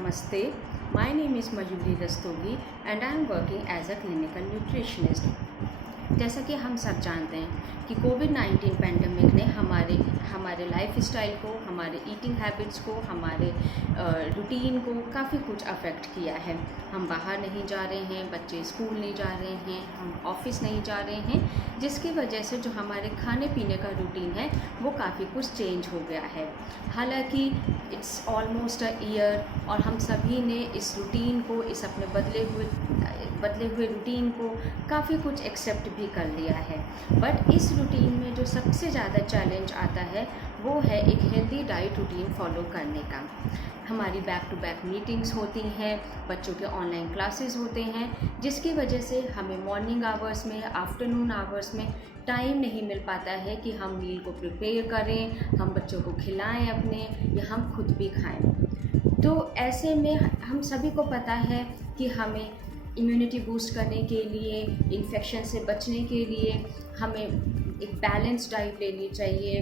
Namaste. My name is Mayuri Rastogi and I am working as a clinical nutritionist. जैसा कि हम सब जानते हैं कि कोविड-19 पैंडमिक ने हमारे लाइफ स्टाइल को, हमारे ईटिंग हैबिट्स को, हमारे रूटीन को काफ़ी कुछ अफेक्ट किया है। हम बाहर नहीं जा रहे हैं, बच्चे स्कूल नहीं जा रहे हैं, हम ऑफिस नहीं जा रहे हैं, जिसकी वजह से जो हमारे खाने पीने का रूटीन है वो काफ़ी कुछ चेंज हो गया है। हालांकि इट्स ऑलमोस्ट अ ईयर और हम सभी ने इस रूटीन को, इस अपने बदले हुए रूटीन को काफ़ी कुछ एक्सेप्ट भी कर लिया है। बट इस रूटीन में जो सबसे ज़्यादा चैलेंज आता है वो है एक हेल्दी डाइट रूटीन फॉलो करने का। हमारी बैक टू बैक मीटिंग्स होती हैं, बच्चों के ऑनलाइन क्लासेस होते हैं, जिसकी वजह से हमें मॉर्निंग आवर्स में, आफ्टरनून आवर्स में टाइम नहीं मिल पाता है कि हम मील को प्रिपेयर करें, हम बच्चों को खिलाएं अपने, या हम खुद भी खाएं। तो ऐसे में हम सभी को पता है कि हमें इम्यूनिटी बूस्ट करने के लिए, इन्फेक्शन से बचने के लिए हमें एक बैलेंस डाइट लेनी चाहिए,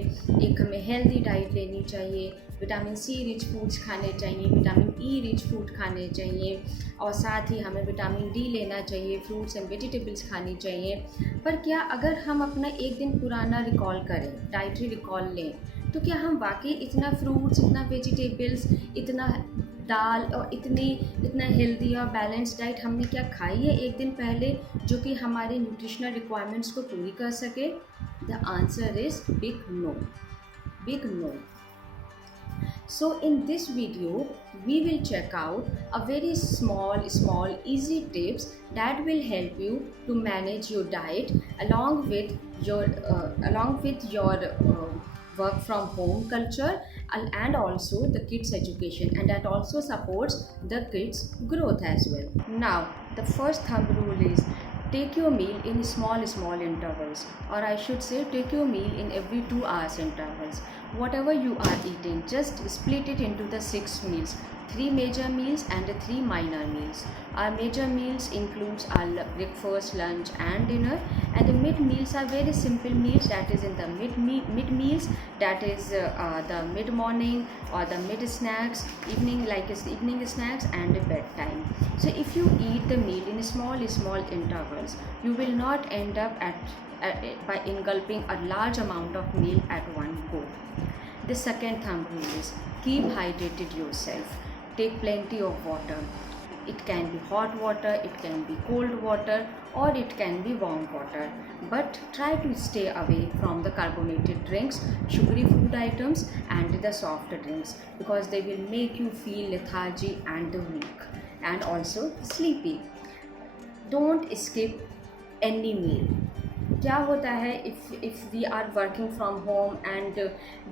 एक हमें हेल्दी डाइट लेनी चाहिए, विटामिन सी रिच फूड्स खाने चाहिए, विटामिन ई रिच फूड खाने चाहिए और साथ ही हमें विटामिन डी लेना चाहिए, फ्रूट्स एंड वेजिटेबल्स खानी चाहिए। पर क्या अगर हम अपना एक दिन पुराना रिकॉल करें, डाइटरी रिकॉल लें, तो क्या हम वाकई इतना फ्रूट्स, इतना वेजिटेबल्स, इतना दाल और इतना हेल्दी और बैलेंस डाइट हमने क्या खाई है एक दिन पहले, जो कि हमारे न्यूट्रिशनल रिक्वायरमेंट्स को पूरी कर सके? The answer is big no, big no. So in this video we will check out a very small easy tips that will help you to manage your diet along with your work from home culture and also the kids education, and that also supports the kids growth as well. Now the first thumb rule is take your meal in small intervals, or I should say take your meal in every 2 hours intervals. Whatever you are eating, just split it into the 6 meals, 3 major meals and 3 minor meals. Our major meals includes our breakfast, lunch and dinner, and the mid meals are very simple meals, that is in the mid meals, that is the mid morning or the mid snacks, evening, like it's evening snacks and bedtime. So if you eat the meal in small intervals, you will not end up by engulfing a large amount of meal at one go. The second thumb rule is keep hydrated yourself. Take plenty of water. It can be hot water, it can be cold water, or it can be warm water. But try to stay away from the carbonated drinks, sugary food items and the soft drinks, because they will make you feel lethargy and weak and also sleepy. Don't skip any meal. क्या होता है if we are working from home and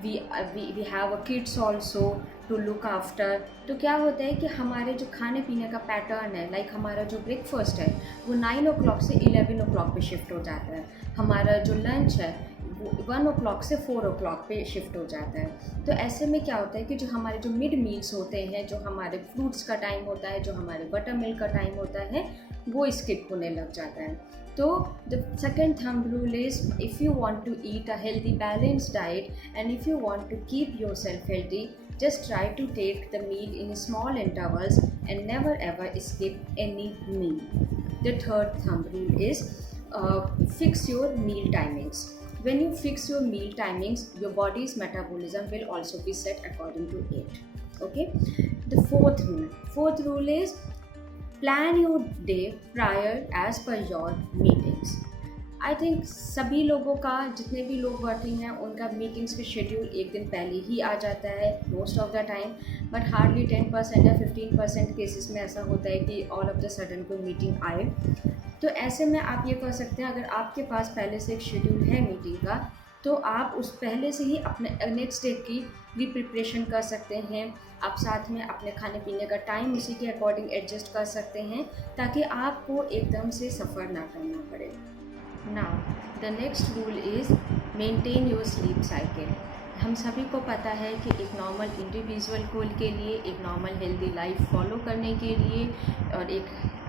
we have a kids also to look after, तो क्या होता है कि हमारे जो खाने पीने का पैटर्न है, लाइक हमारा जो ब्रेकफास्ट है वो 9 o'clock से 11 o'clock पे शिफ्ट हो जाता है, हमारा जो लंच है वो 1 o'clock से 4 o'clock पे शिफ्ट हो जाता है। तो ऐसे में क्या होता है कि जो हमारे जो मिड मील्स होते हैं, जो हमारे फ्रूट्स का टाइम होता है, जो हमारे बटर मिल्क का टाइम होता है, वो स्किप होने लग जाता है। तो the second thumb rule is if you want to eat a healthy balance diet and if you want to keep yourself healthy, just try to take the meal in small intervals and never ever skip any meal. The third thumb rule is fix your meal timings. When you fix your meal timings, your body's metabolism will also be set according to it. Okay. The fourth rule is plan your day prior as per your meetings. I think सभी लोगों का, जितने भी लोग वर्किंग हैं, उनका मीटिंग्स का शेड्यूल एक दिन पहले ही आ जाता है most of the time, but hardly 10% या 15% केसेस में ऐसा होता है कि ऑल ऑफ द सडन कोई मीटिंग आए। तो ऐसे में आप ये कर सकते हैं, अगर आपके पास पहले से एक शेड्यूल है मीटिंग का, तो आप उस पहले से ही अपने नेक्स्ट डे की भी प्रिपरेशन कर सकते हैं। आप साथ में अपने खाने पीने का टाइम उसी के अकॉर्डिंग एडजस्ट कर सकते हैं, ताकि आपको एकदम से सफ़र ना करना पड़े। Now the next rule is maintain your sleep cycle. हम सभी को पता है कि एक नॉर्मल इंडिविजुअल को के लिए, एक नॉर्मल हेल्दी लाइफ फॉलो करने के लिए और एक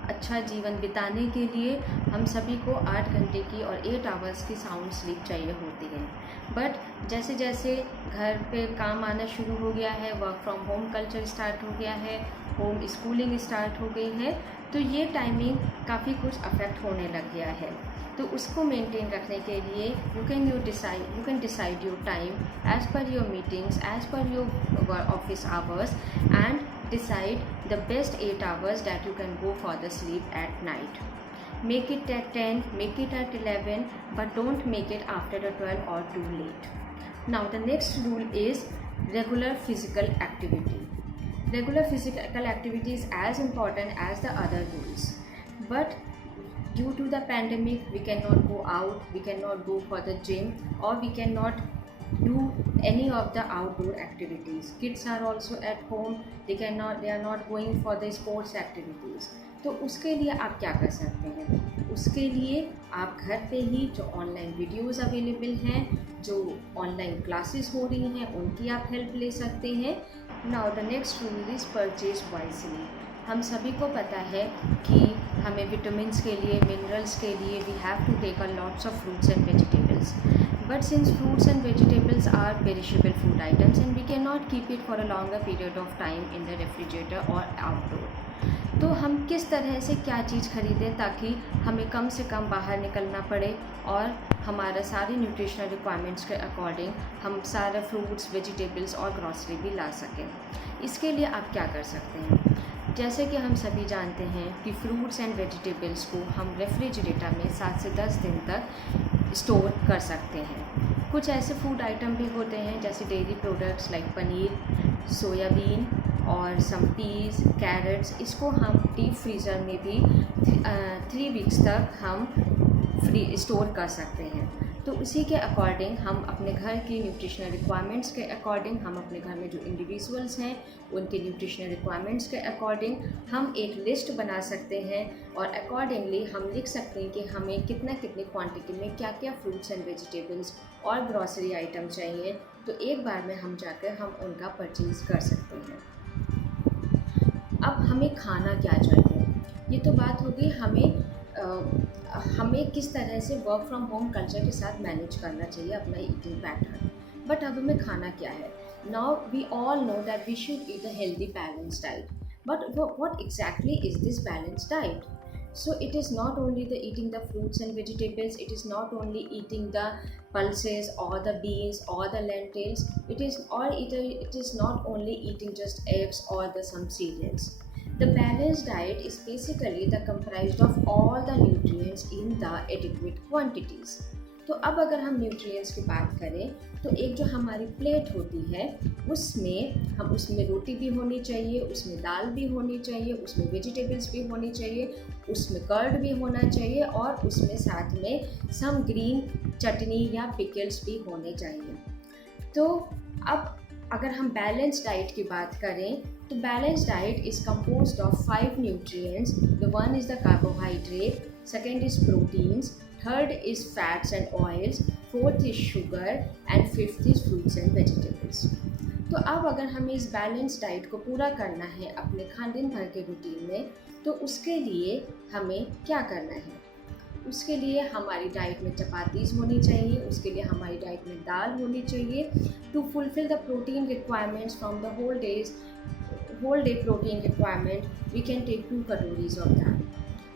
अच्छा जीवन बिताने के लिए हम सभी को 8 घंटे की और 8 आवर्स की साउंड स्लीप चाहिए होती है। बट जैसे जैसे घर पे काम आना शुरू हो गया है, work from home culture start हो गया है, होम स्कूलिंग स्टार्ट हो गई है, तो ये टाइमिंग काफ़ी कुछ अफेक्ट होने लग गया है। तो उसको मेंटेन रखने के लिए you can decide your time as per your meetings, as per your office hours, and decide the best 8 hours that you can go for the sleep at night. Make it at 10, make it at 11, but don't make it after the 12 or too late. Now the next rule is regular physical activity. Regular physical activity is as important as the other rules, but due to the pandemic we cannot go out, we cannot go for the gym, or we cannot do any of the outdoor activities. Kids are also at home, they are not going for the sports activities. तो उसके लिए आप क्या कर सकते हैं? उसके लिए आप घर पे ही जो ऑनलाइन वीडियोस अवेलेबल हैं, जो ऑनलाइन क्लासेस हो रही हैं, उनकी आप हेल्प ले सकते हैं। Now the next rule is purchase wisely. हम सभी को पता है कि हमें विटामिन के लिए, मिनरल्स के लिए we have to take a lots of fruits and vegetables, but since fruits and vegetables are perishable food items and we cannot keep it for a longer period of time in the refrigerator or outdoor, तो हम किस तरह से क्या चीज़ खरीदें ताकि हमें कम से कम बाहर निकलना पड़े और हमारा सारे न्यूट्रिशनल रिक्वायरमेंट्स के अकॉर्डिंग हम सारे फ्रूट्स, वेजिटेबल्स और ग्रॉसरी भी ला सकें। इसके लिए आप क्या कर सकते हैं? जैसे कि हम सभी जानते हैं कि फ्रूट्स एंड वेजिटेबल्स को हम रेफ्रिजरेटर में 7 से 10 दिन तक स्टोर कर सकते हैं। कुछ ऐसे फूड आइटम भी होते हैं जैसे डेयरी प्रोडक्ट्स लाइक पनीर, सोयाबीन और सम पीस, कैरेट्स, इसको हम डीप फ्रीज़र में भी 3 वीक्स तक हम स्टोर कर सकते हैं। तो उसी के अकॉर्डिंग हम अपने घर की न्यूट्रिशनल रिक्वायरमेंट्स के अकॉर्डिंग, हम अपने घर में जो इंडिविजुअल्स हैं उनके न्यूट्रिशनल रिक्वायरमेंट्स के अकॉर्डिंग हम एक लिस्ट बना सकते हैं और अकॉर्डिंगली हम लिख सकते हैं कि हमें कितनी क्वांटिटी में क्या क्या फ्रूट्स एंड वेजिटेबल्स और ग्रॉसरी आइटम चाहिए, तो एक बार में हम जाकर हम उनका परचेज़ कर सकते हैं। अब हमें खाना क्या चाहिए, ये तो बात होगी हमें किस तरह से वर्क फ्रॉम होम कल्चर के साथ मैनेज करना चाहिए अपना ईटिंग पैटर्न। बट अब हमें खाना क्या है? Now we all know that we should eat a healthy balance diet, but what exactly is this balance diet? So it is not only the eating the fruits and vegetables, it is not only eating the pulses or the beans or the lentils, it is not only eating just eggs or some cereals. The balanced diet is basically the comprised of all the nutrients in the adequate quantities. तो अब अगर हम न्यूट्रिएंट्स की बात करें तो एक जो हमारी प्लेट होती है उसमें रोटी भी होनी चाहिए, उसमें दाल भी होनी चाहिए, उसमें वेजिटेबल्स भी होनी चाहिए, उसमें कर्ड भी होना चाहिए और उसमें साथ में सम ग्रीन चटनी या पिकल्स भी होने चाहिए। तो अब अगर हम बैलेंस डाइट की बात करें तो balance diet is composed of 5 nutrients. The one is the carbohydrate, second is proteins, third is fats and oils, fourth is sugar and fifth is fruits and vegetables. तो अब अगर हमें इस बैलेंस डाइट को पूरा करना है अपने दिन भर के रूटीन में, तो उसके लिए हमें क्या करना है? उसके लिए हमारी डाइट में चपातीज़ होनी चाहिए, उसके लिए हमारी डाइट में दाल होनी चाहिए। To fulfil the protein requirements from the whole day protein requirement we can take 2 calories of that.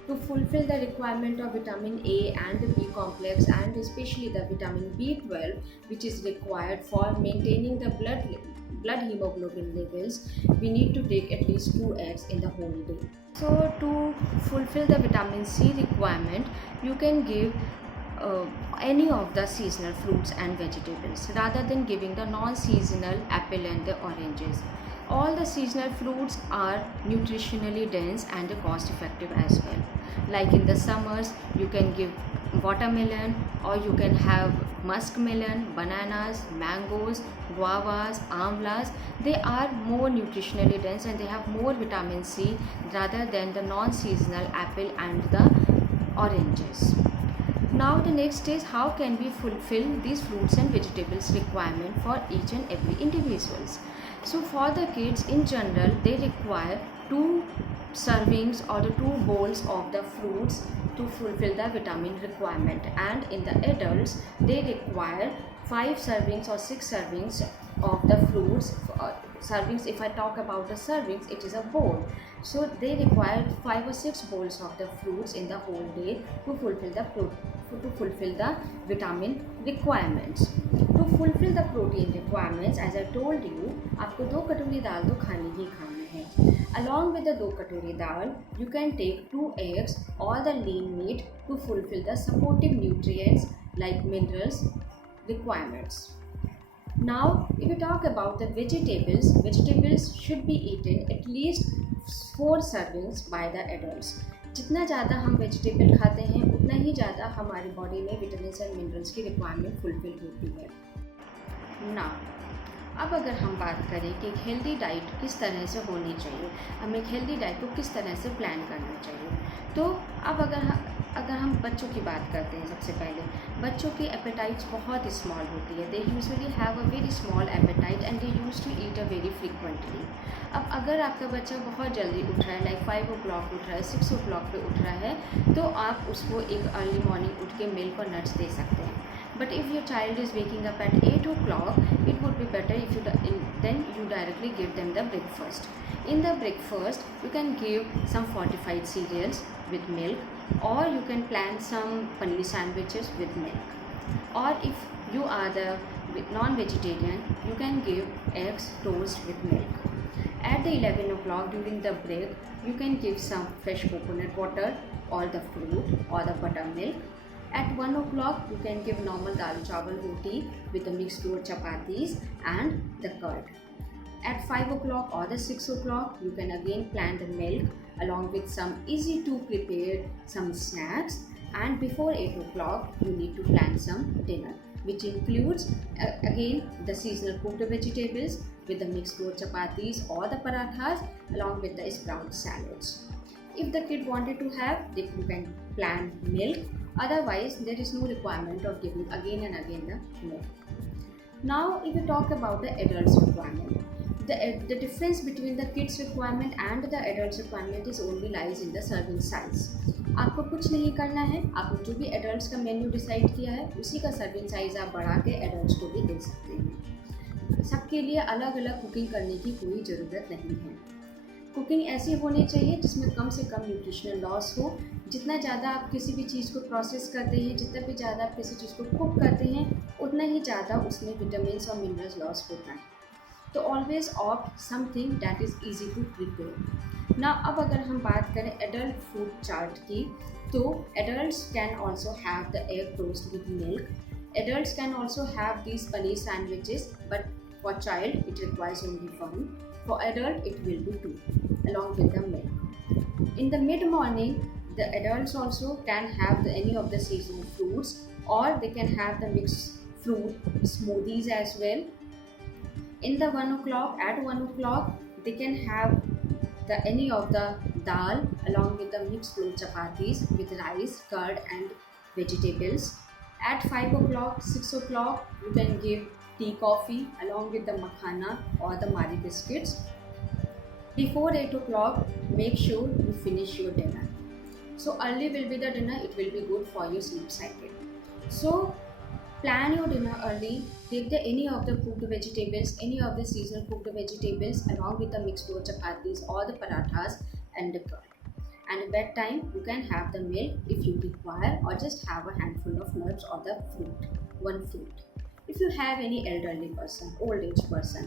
To fulfill the requirement of vitamin A and the B complex and especially the vitamin B12 which is required for maintaining the blood hemoglobin levels, we need to take at least 2 eggs in the whole day. So to fulfill the vitamin C requirement, you can give any of the seasonal fruits and vegetables rather than giving the non-seasonal apple and the oranges. All the seasonal fruits are nutritionally dense and cost effective as well. Like in the summers, you can give watermelon or you can have muskmelon, bananas, mangoes, guavas, amlas. They are more nutritionally dense and they have more vitamin C rather than the non-seasonal apple and the oranges. Now the next is how can we fulfill these fruits and vegetables requirement for each and every individuals. So for the kids in general, they require 2 servings or the 2 bowls of the fruits to fulfill the vitamin requirement, and in the adults they require 5 servings or 6 servings of the fruits. Servings, if I talk about the servings, it is a bowl. So they require 5 or 6 bowls of the fruits in the whole day to fulfill the vitamin requirements. To fulfill the protein requirements, as I told you, आपको 2 कटोरी दाल तो खानी ही खानी है. Along with the 2 katori dal, you can take 2 eggs or the lean meat to fulfill the supportive nutrients like minerals requirements. Now, if you talk about the vegetables should be eaten at least 4 servings by the adults. जितना ज़्यादा हम वेजिटेबल खाते हैं उतना ही ज़्यादा हमारी बॉडी में vitamin and minerals की रिक्वायरमेंट फुलफिल होती है. ना अब अगर हम बात करें कि एक हेल्दी डाइट किस तरह से होनी चाहिए, हमें एक हेल्दी डाइट को किस तरह से प्लान करना चाहिए, तो अब अगर हम बच्चों की बात करते हैं, सबसे पहले बच्चों की एपेटाइट्स बहुत स्मॉल होती है. They usually have a very small appetite and they use to eat a very frequently. अब अगर आपका बच्चा बहुत जल्दी उठ रहा है, लाइक 5 o'clock उठ रहा है, 6 o'clock पे उठ रहा है, तो आप उसको एक अर्ली मॉर्निंग उठ के मिल्क और नट्स दे सकते हैं. But if your child is waking up at 8 o'clock, it would be better if then you directly give them the breakfast. In the breakfast, you can give some fortified cereals with milk, or you can plan some paneer sandwiches with milk. Or if you are the non-vegetarian, you can give eggs toast with milk. At the 11 o'clock during the break, you can give some fresh coconut water or the fruit or the buttermilk. At 1 o'clock, you can give normal dal chawal roti with the mixed fruit chapatis and the curd. At 5 o'clock or the 6 o'clock, you can again plan the milk along with some easy to prepare some snacks. And before 8 o'clock, you need to plan some dinner, which includes again the seasonal cooked vegetables with the mixed fruit chapatis or the parathas along with the sprout salads. If the kid wanted to have, you can plan milk. Otherwise, there is no requirement of giving again and again the milk. Now, if you talk about the adults requirement, the difference between the kids requirement and the adults requirement is only lies in the serving size. आपको कुछ नहीं करना है, आपने जो भी एडल्ट्स का menu decide किया है उसी का सर्विंग साइज आप बढ़ा के एडल्ट्स को भी दे सकते हैं. सबके लिए अलग अलग कुकिंग करने की कोई ज़रूरत नहीं है. कुकिंग ऐसी होनी चाहिए जिसमें कम से कम न्यूट्रिशनल लॉस हो. जितना ज़्यादा आप किसी भी चीज़ को प्रोसेस करते हैं, जितना भी ज़्यादा आप किसी चीज़ को कुक करते हैं, उतना ही ज़्यादा उसमें विटामिन्स और मिनरल्स लॉस होता है. तो always opt something that is easy to prepare. ना अब अगर हम बात करें एडल्ट फूड चार्ट की, तो adults can also have the egg toast with milk. Adults can also have these paneer sandwiches, but for child it requires only 1. For adult, it will be 2, along with the milk. In the mid-morning, the adults also can have any of the seasonal fruits, or they can have the mixed fruit smoothies as well. In the 1 o'clock, at 1 o'clock, they can have any of the dal along with the mixed fruit chapatis with rice, curd and vegetables. At 5 o'clock, 6 o'clock, you can give tea coffee along with the makhana or the Marie biscuits. Before 8 o'clock, make sure you finish your dinner. So early will be the dinner, it will be good for your sleep cycle. So plan your dinner early, take any of the cooked vegetables, any of the seasonal cooked vegetables along with the mixed fruit chapatis or the parathas and the curd. And at bedtime, you can have the milk if you require, or just have a handful of nuts or the fruit, one fruit. If you have any elderly person, old age person,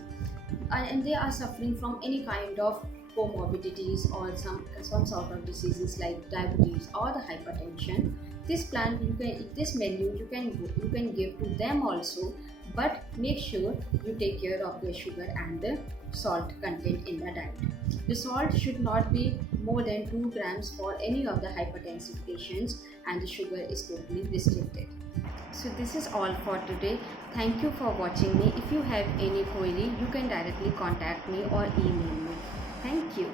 and they are suffering from any kind of comorbidities or some sort of diseases like diabetes or the hypertension, this menu you can give to them also, but make sure you take care of the sugar and the salt content in the diet. The salt should not be more than 2 grams for any of the hypertensive patients, and the sugar is totally restricted. So this is all for today. Thank you for watching me. If you have any query, you can directly contact me or email me. Thank you.